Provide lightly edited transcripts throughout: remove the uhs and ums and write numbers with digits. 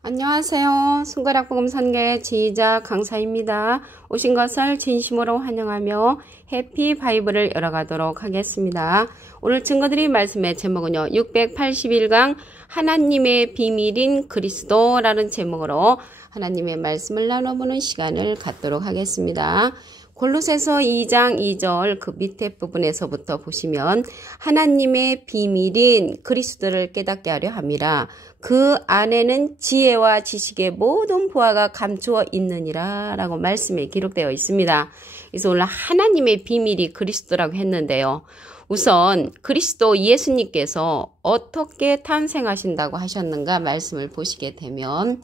안녕하세요. 순가락복음선교의 지휘자 강사입니다. 오신 것을 진심으로 환영하며 해피 바이블을 열어가도록 하겠습니다. 오늘 증거드릴 말씀의 제목은요. 681강 하나님의 비밀인 그리스도라는 제목으로 하나님의 말씀을 나눠보는 시간을 갖도록 하겠습니다. 골로새서 2장 2절 그 밑에 부분에서부터 보시면 하나님의 비밀인 그리스도를 깨닫게 하려 함이라. 그 안에는 지혜와 지식의 모든 보화가 감추어 있느니라 라고 말씀에 기록되어 있습니다. 그래서 오늘 하나님의 비밀이 그리스도라고 했는데요. 우선 그리스도 예수님께서 어떻게 탄생하신다고 하셨는가 말씀을 보시게 되면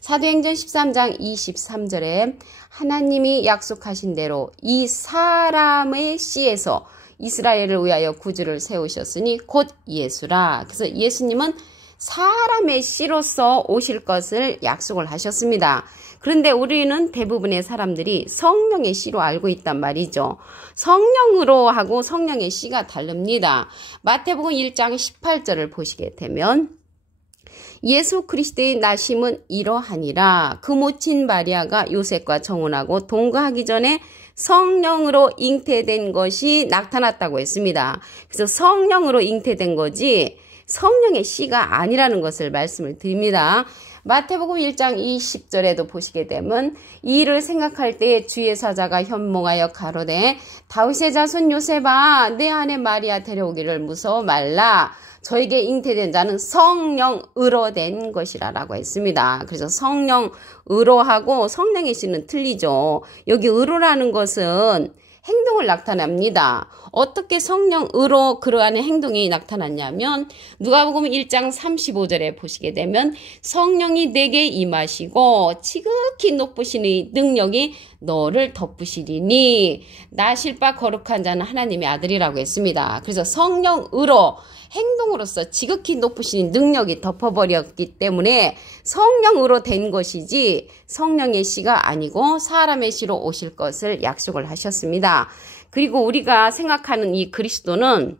사도행전 13장 23절에 하나님이 약속하신 대로 이 사람의 씨에서 이스라엘을 위하여 구주를 세우셨으니 곧 예수라. 그래서 예수님은 사람의 씨로서 오실 것을 약속을 하셨습니다. 그런데 우리는 대부분의 사람들이 성령의 씨로 알고 있단 말이죠. 성령으로 하고 성령의 씨가 다릅니다. 마태복음 1장 18절을 보시게 되면 예수 그리스도의 나심은 이러하니라. 그 모친 마리아가 요셉과 정혼하고 동거하기 전에 성령으로 잉태된 것이 나타났다고 했습니다. 그래서 성령으로 잉태된 거지 성령의 씨가 아니라는 것을 말씀을 드립니다. 마태복음 1장 20절에도 보시게 되면 이 일을 생각할 때에 주의 사자가 현몽하여 가로되 다윗의 자손 요셉아 내 아내 마리아 데려오기를 무서워 말라. 저에게 잉태된 자는 성령으로 된 것이라 라고 했습니다. 그래서 성령으로 하고 성령의 씨는 틀리죠. 여기 의로라는 것은 행동을 나타납니다. 어떻게 성령으로 그러한 행동이 나타났냐면 누가복음 1장 35절에 보시게 되면 성령이 내게 임하시고 지극히 높으신 능력이 너를 덮으시리니 나실 바 거룩한 자는 하나님의 아들이라고 했습니다. 그래서 성령으로 행동으로서 지극히 높으신 능력이 덮어버렸기 때문에 성령으로 된 것이지 성령의 씨가 아니고 사람의 씨로 오실 것을 약속을 하셨습니다. 그리고 우리가 생각하는 이 그리스도는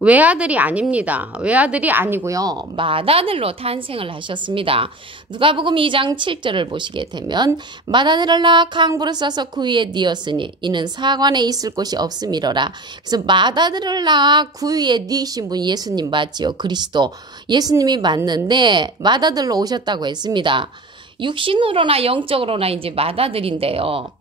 외아들이 아닙니다. 외아들이 아니고요. 맏아들로 탄생을 하셨습니다. 누가복음 2장 7절을 보시게 되면 맏아들을 낳아 강부를 싸서 그 위에 뉘었으니 이는 사관에 있을 곳이 없음이로라. 그래서 맏아들을 낳아 그 위에 뉘으신 분 예수님 맞지요. 그리스도. 예수님이 맞는데 맏아들로 오셨다고 했습니다. 육신으로나 영적으로나 이제 맏아들인데요.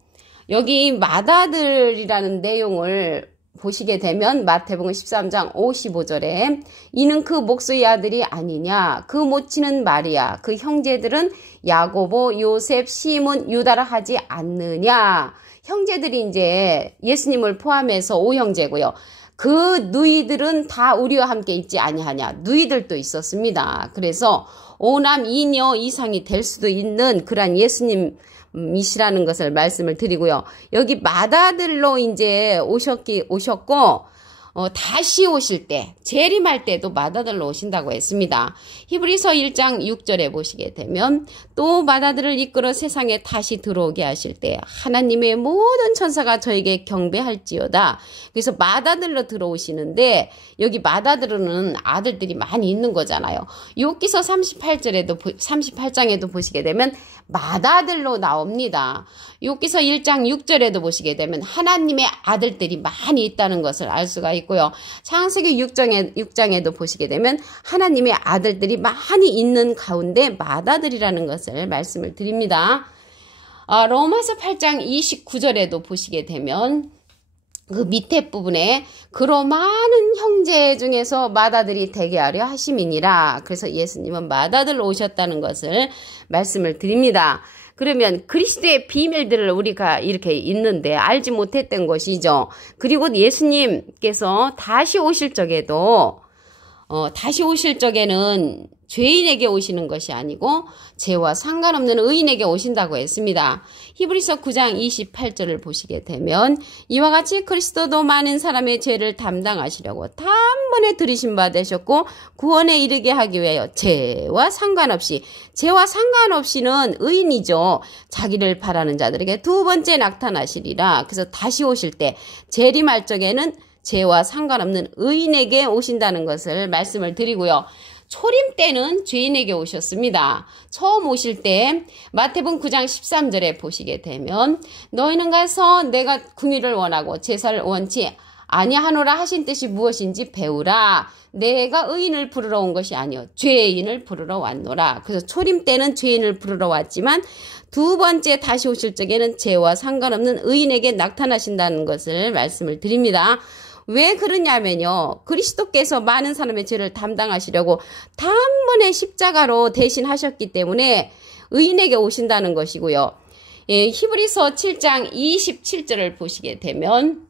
여기 맏아들이라는 내용을 보시게 되면 마태복음 13장 55절에 이는 그 목소의 아들이 아니냐 그 모친은 마리아 그 형제들은 야고보 요셉 시몬 유다라 하지 않느냐. 형제들이 이제 예수님을 포함해서 5형제고요. 그 누이들은 다 우리와 함께 있지 아니하냐. 누이들도 있었습니다. 그래서 5남 2녀 이상이 될 수도 있는 그러한 예수님 이시라는 것을 말씀을 드리고요. 여기 맏아들로 이제 오셨고 다시 오실 때 재림할 때도 맏아들로 오신다고 했습니다. 히브리서 1장 6절에 보시게 되면 또 맏아들을 이끌어 세상에 다시 들어오게 하실 때 하나님의 모든 천사가 저에게 경배할지어다. 그래서 맏아들로 들어오시는데 여기 맏아들은 아들들이 많이 있는 거잖아요. 욥기서 38장에도 보시게 되면 맏아들로 나옵니다. 욥기서 1장 6절에도 보시게 되면 하나님의 아들들이 많이 있다는 것을 알 수가 있고요. 창세기 6장에도 보시게 되면 하나님의 아들들이 많이 있는 가운데 맏아들이라는 것을 말씀을 드립니다. 로마서 8장 29절에도 보시게 되면 그 밑에 부분에 그로 많은 형제 중에서 맏아들이 되게 하려 하심이니라. 그래서 예수님은 맏아들로 오셨다는 것을 말씀을 드립니다. 그러면 그리스도의 비밀들을 우리가 이렇게 있는데 알지 못했던 것이죠. 그리고 예수님께서 다시 오실 적에는 죄인에게 오시는 것이 아니고 죄와 상관없는 의인에게 오신다고 했습니다. 히브리서 9장 28절을 보시게 되면 이와 같이 그리스도도 많은 사람의 죄를 담당하시려고 단번에 들이신 바 되셨고 구원에 이르게 하기 위하여 죄와 상관없이는 의인이죠. 자기를 바라는 자들에게 두 번째 나타나시리라. 그래서 다시 오실 때 재림할 적에는 죄와 상관없는 의인에게 오신다는 것을 말씀을 드리고요. 초림 때는 죄인에게 오셨습니다. 처음 오실 때 마태복음 9장 13절에 보시게 되면 너희는 가서 내가 긍휼을 원하고 제사를 원치 아니하노라 하신 뜻이 무엇인지 배우라. 내가 의인을 부르러 온 것이 아니요 죄인을 부르러 왔노라. 그래서 초림 때는 죄인을 부르러 왔지만 두 번째 다시 오실 적에는 죄와 상관없는 의인에게 나타나신다는 것을 말씀을 드립니다. 왜 그러냐면요. 그리스도께서 많은 사람의 죄를 담당하시려고 단번에 십자가로 대신하셨기 때문에 의인에게 오신다는 것이고요. 예, 히브리서 7장 27절을 보시게 되면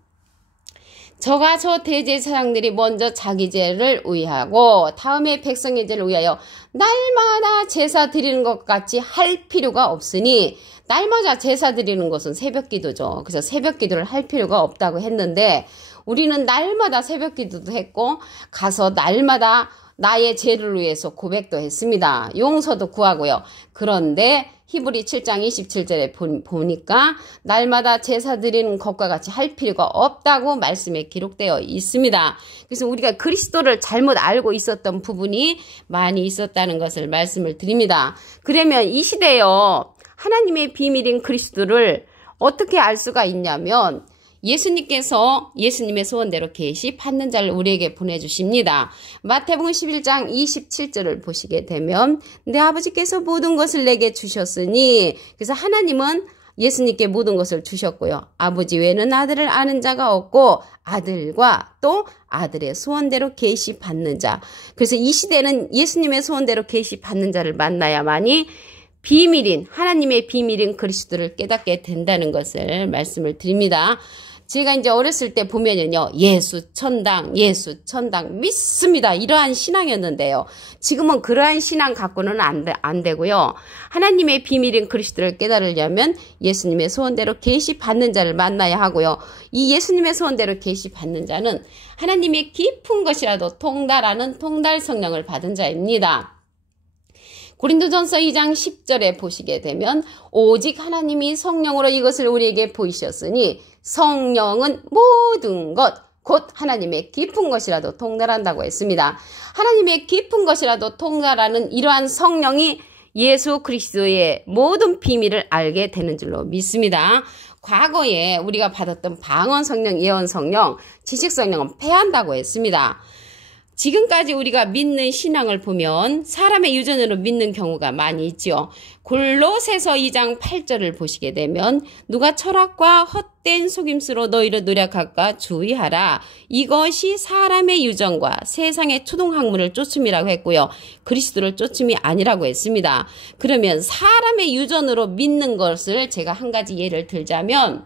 저가 저 대제사장들이 먼저 자기 죄를 의하고 다음에 백성의 죄를 위하여 날마다 제사 드리는 것 같이 할 필요가 없으니 날마다 제사 드리는 것은 새벽기도죠. 그래서 새벽기도를 할 필요가 없다고 했는데 우리는 날마다 새벽기도도 했고 가서 날마다 나의 죄를 위해서 고백도 했습니다. 용서도 구하고요. 그런데 히브리 7장 27절에 보니까 날마다 제사 드리는 것과 같이 할 필요가 없다고 말씀에 기록되어 있습니다. 그래서 우리가 그리스도를 잘못 알고 있었던 부분이 많이 있었다는 것을 말씀을 드립니다. 그러면 이 시대에요. 하나님의 비밀인 그리스도를 어떻게 알 수가 있냐면 예수님께서 예수님의 소원대로 계시 받는 자를 우리에게 보내주십니다. 마태복음 11장 27절을 보시게 되면 내 아버지께서 모든 것을 내게 주셨으니 그래서 하나님은 예수님께 모든 것을 주셨고요. 아버지 외에는 아들을 아는 자가 없고 아들과 또 아들의 소원대로 계시 받는 자. 그래서 이 시대는 예수님의 소원대로 계시 받는 자를 만나야만이 비밀인 하나님의 비밀인 그리스도를 깨닫게 된다는 것을 말씀을 드립니다. 제가 이제 어렸을 때 보면은요, 예수 천당 믿습니다. 이러한 신앙이었는데요. 지금은 그러한 신앙 갖고는 안 되고요. 하나님의 비밀인 그리스도를 깨달으려면 예수님의 소원대로 계시 받는 자를 만나야 하고요. 이 예수님의 소원대로 계시 받는 자는 하나님의 깊은 것이라도 통달하는 통달 성령을 받은 자입니다. 고린도전서 2장 10절에 보시게 되면 오직 하나님이 성령으로 이것을 우리에게 보이셨으니 성령은 모든 것 곧 하나님의 깊은 것이라도 통달한다고 했습니다. 하나님의 깊은 것이라도 통달하는 이러한 성령이 예수 그리스도의 모든 비밀을 알게 되는 줄로 믿습니다. 과거에 우리가 받았던 방언 성령, 예언 성령, 지식 성령은 패한다고 했습니다. 지금까지 우리가 믿는 신앙을 보면 사람의 유전으로 믿는 경우가 많이 있죠. 골로새서 2장 8절을 보시게 되면 누가 철학과 헛된 속임수로 너희를 노력할까 주의하라. 이것이 사람의 유전과 세상의 초동학문을 쫓음이라고 했고요. 그리스도를 쫓음이 아니라고 했습니다. 그러면 사람의 유전으로 믿는 것을 제가 한 가지 예를 들자면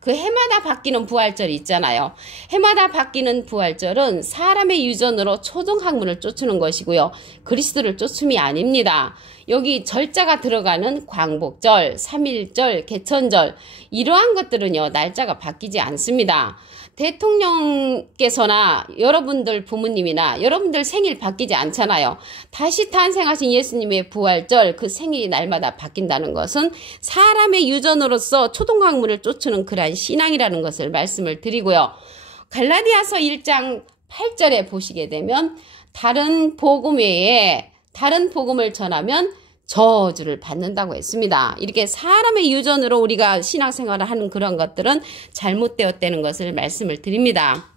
그 해마다 바뀌는 부활절이 있잖아요. 해마다 바뀌는 부활절은 사람의 유전으로 초동학문을 쫓는 것이고요. 그리스도를 쫓음이 아닙니다. 여기 절자가 들어가는 광복절, 3.1절, 개천절 이러한 것들은요. 날짜가 바뀌지 않습니다. 대통령께서나 여러분들 부모님이나 여러분들 생일 바뀌지 않잖아요. 다시 탄생하신 예수님의 부활절 그 생일이 날마다 바뀐다는 것은 사람의 유전으로서 초동학문을 쫓는 그러한 신앙이라는 것을 말씀을 드리고요. 갈라디아서 1장 8절에 보시게 되면 다른 복음 외에 다른 복음을 전하면 저주를 받는다고 했습니다. 이렇게 사람의 유전으로 우리가 신앙생활을 하는 그런 것들은 잘못되었다는 것을 말씀을 드립니다.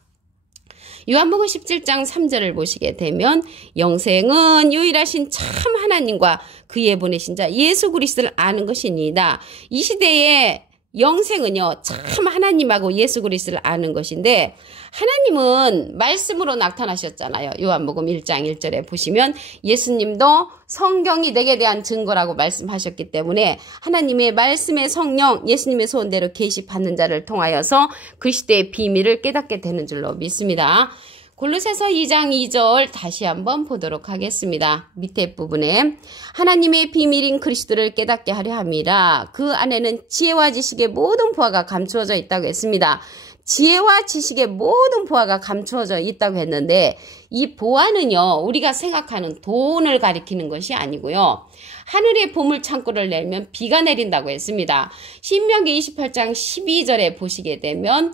요한복음 17장 3절을 보시게 되면 영생은 유일하신 참 하나님과 그의 보내신 자 예수 그리스도를 아는 것이니이다. 이 시대에 영생은요 참 하나님하고 예수 그리스도를 아는 것인데 하나님은 말씀으로 나타나셨잖아요. 요한복음 1장 1절에 보시면 예수님도 성경이 내게 대한 증거라고 말씀하셨기 때문에 하나님의 말씀의 성령 예수님의 소원대로 계시 받는 자를 통하여서 그리스도의 비밀을 깨닫게 되는 줄로 믿습니다. 골로새서 2장 2절 다시 한번 보도록 하겠습니다. 밑에 부분에 하나님의 비밀인 그리스도를 깨닫게 하려 함이라 그 안에는 지혜와 지식의 모든 보화가 감추어져 있다고 했습니다. 지혜와 지식의 모든 보화가 감추어져 있다고 했는데 이 보화는요 우리가 생각하는 돈을 가리키는 것이 아니고요. 하늘의 보물 창고를 내면 비가 내린다고 했습니다. 신명기 28장 12절에 보시게 되면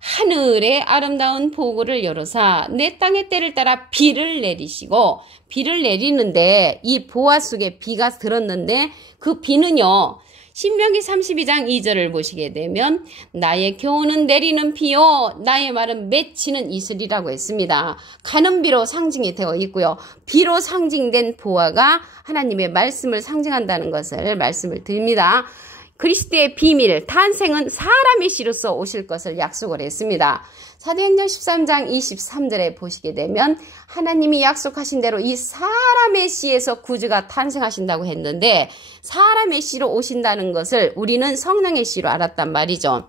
하늘의 아름다운 보고를 열어사 내 땅의 때를 따라 비를 내리시고, 비를 내리는데 이 보화 속에 비가 들었는데 그 비는요, 신명기 32장 2절을 보시게 되면 나의 교훈은 내리는 비요 나의 말은 맺히는 이슬이라고 했습니다. 가는 비로 상징이 되어 있고요. 비로 상징된 보화가 하나님의 말씀을 상징한다는 것을 말씀을 드립니다. 그리스도의 비밀, 탄생은 사람의 씨로서 오실 것을 약속을 했습니다. 사도행전 13장 23절에 보시게 되면 하나님이 약속하신 대로 이 사람의 씨에서 구주가 탄생하신다고 했는데, 사람의 씨로 오신다는 것을 우리는 성령의 씨로 알았단 말이죠.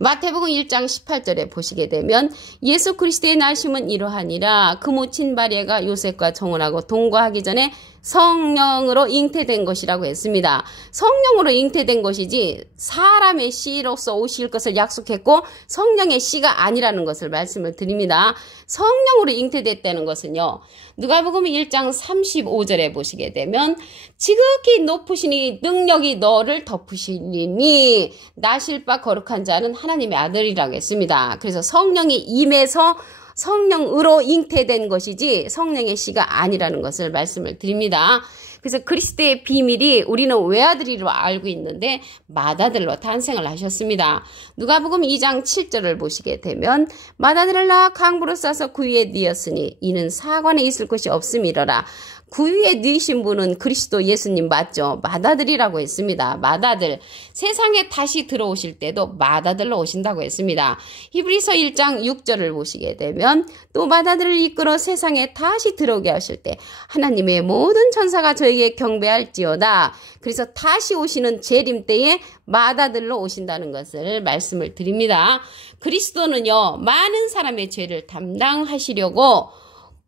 마태복음 1장 18절에 보시게 되면 예수 그리스도의 나심은 이러하니라. 그 모친 마리아가 요셉과 정혼하고 동거하기 전에 성령으로 잉태된 것이라고 했습니다. 성령으로 잉태된 것이지 사람의 씨로서 오실 것을 약속했고 성령의 씨가 아니라는 것을 말씀을 드립니다. 성령으로 잉태됐다는 것은요, 누가복음 1장 35절에 보시게 되면 지극히 높으시니 능력이 너를 덮으시니 나실 바 거룩한 자는 하나님의 아들이라고 했습니다. 그래서 성령이 임해서 성령으로 잉태된 것이지 성령의 씨가 아니라는 것을 말씀을 드립니다. 그래서 그리스도의 비밀이 우리는 외아들이로 알고 있는데 맏아들로 탄생을 하셨습니다. 누가복음 2장 7절을 보시게 되면 맏아들을 낳아 강부로 싸서 구유에 뉘었으니 이는 사관에 있을 것이 없음이러라. 구유에 뉘신 분은 그리스도 예수님 맞죠? 맏아들이라고 했습니다. 맏아들. 세상에 다시 들어오실 때도 맏아들로 오신다고 했습니다. 히브리서 1장 6절을 보시게 되면 또 맏아들을 이끌어 세상에 다시 들어오게 하실 때 하나님의 모든 천사가 저에게 경배할지어다. 그래서 다시 오시는 재림 때에 맏아들로 오신다는 것을 말씀을 드립니다. 그리스도는요, 많은 사람의 죄를 담당하시려고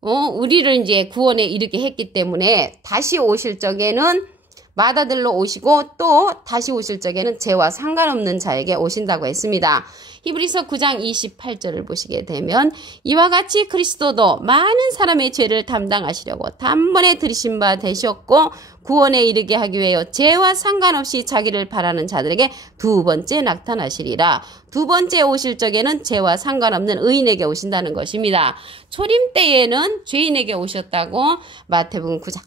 우리를 이제 구원에 이르게 했기 때문에 다시 오실 적에는 맏아들로 오시고 또 다시 오실 적에는 죄와 상관없는 자에게 오신다고 했습니다. 히브리서 9장 28절을 보시게 되면 이와 같이 그리스도도 많은 사람의 죄를 담당하시려고 단번에 들이신 바 되셨고 구원에 이르게 하기 위하여 죄와 상관없이 자기를 바라는 자들에게 두 번째 나타나시리라. 두 번째 오실 적에는 죄와 상관없는 의인에게 오신다는 것입니다. 초림 때에는 죄인에게 오셨다고 마태복음 9장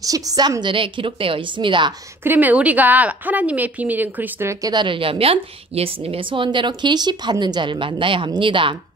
13절에 기록되어 있습니다. 그러면 우리가 하나님의 비밀인 그리스도를 깨달으려면 예수님의 소원대로 계시 받는 자를 만나야 합니다.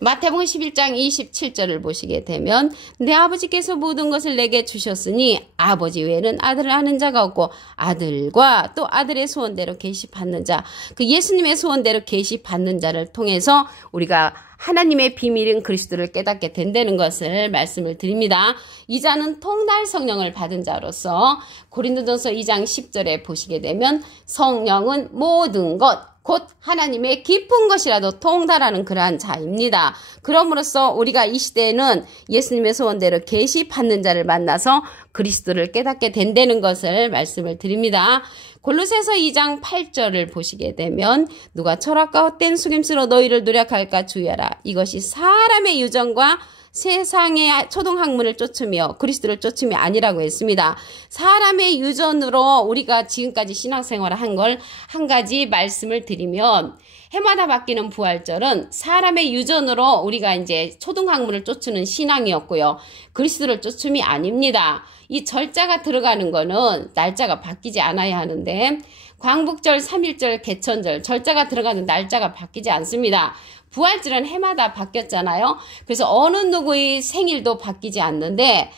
마태복음 11장 27절을 보시게 되면 내 아버지께서 모든 것을 내게 주셨으니 아버지 외에는 아들을 아는 자가 없고 아들과 또 아들의 소원대로 계시 받는 자, 그 예수님의 소원대로 계시 받는 자를 통해서 우리가 하나님의 비밀인 그리스도를 깨닫게 된다는 것을 말씀을 드립니다. 이 자는 통달 성령을 받은 자로서 고린도전서 2장 10절에 보시게 되면 성령은 모든 것 곧 하나님의 깊은 것이라도 통달하는 그러한 자입니다. 그럼으로써 우리가 이 시대에는 예수님의 소원대로 계시 받는 자를 만나서 그리스도를 깨닫게 된다는 것을 말씀을 드립니다. 골로새서 2장 8절을 보시게 되면 누가 철학과 헛된 속임수로 너희를 노력할까 주의하라. 이것이 사람의 유전과 세상의 초등학문을 쫓으며 그리스도를 쫓음이 아니라고 했습니다. 사람의 유전으로 우리가 지금까지 신앙생활을 한 걸 한 가지 말씀을 드리면 해마다 바뀌는 부활절은 사람의 유전으로 우리가 이제 초등학문을 쫓는 신앙이었고요. 그리스도를 쫓음이 아닙니다. 이 절자가 들어가는 거는 날짜가 바뀌지 않아야 하는데 광복절, 3.1절, 개천절 절자가 들어가는 날짜가 바뀌지 않습니다. 부활절은 해마다 바뀌었잖아요. 그래서 어느 누구의 생일도 바뀌지 않는데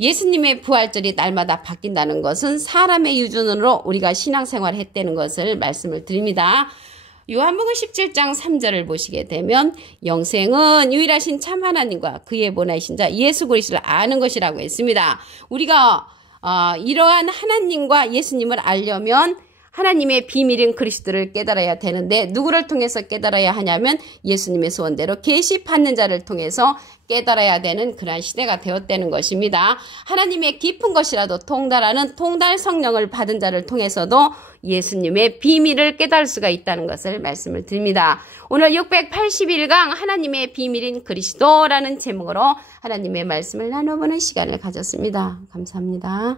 예수님의 부활절이 날마다 바뀐다는 것은 사람의 유전으로 우리가 신앙생활을 했다는 것을 말씀을 드립니다. 요한복음 17장 3절을 보시게 되면 영생은 유일하신 참 하나님과 그의 보내신 자 예수 그리스도를 아는 것이라고 했습니다. 우리가 이러한 하나님과 예수님을 알려면 하나님의 비밀인 그리스도를 깨달아야 되는데 누구를 통해서 깨달아야 하냐면 예수님의 소원대로 계시 받는 자를 통해서 깨달아야 되는 그러한 시대가 되었다는 것입니다. 하나님의 깊은 것이라도 통달하는 통달 성령을 받은 자를 통해서도 예수님의 비밀을 깨달을 수가 있다는 것을 말씀을 드립니다. 오늘 681강 하나님의 비밀인 그리스도라는 제목으로 하나님의 말씀을 나눠보는 시간을 가졌습니다. 감사합니다.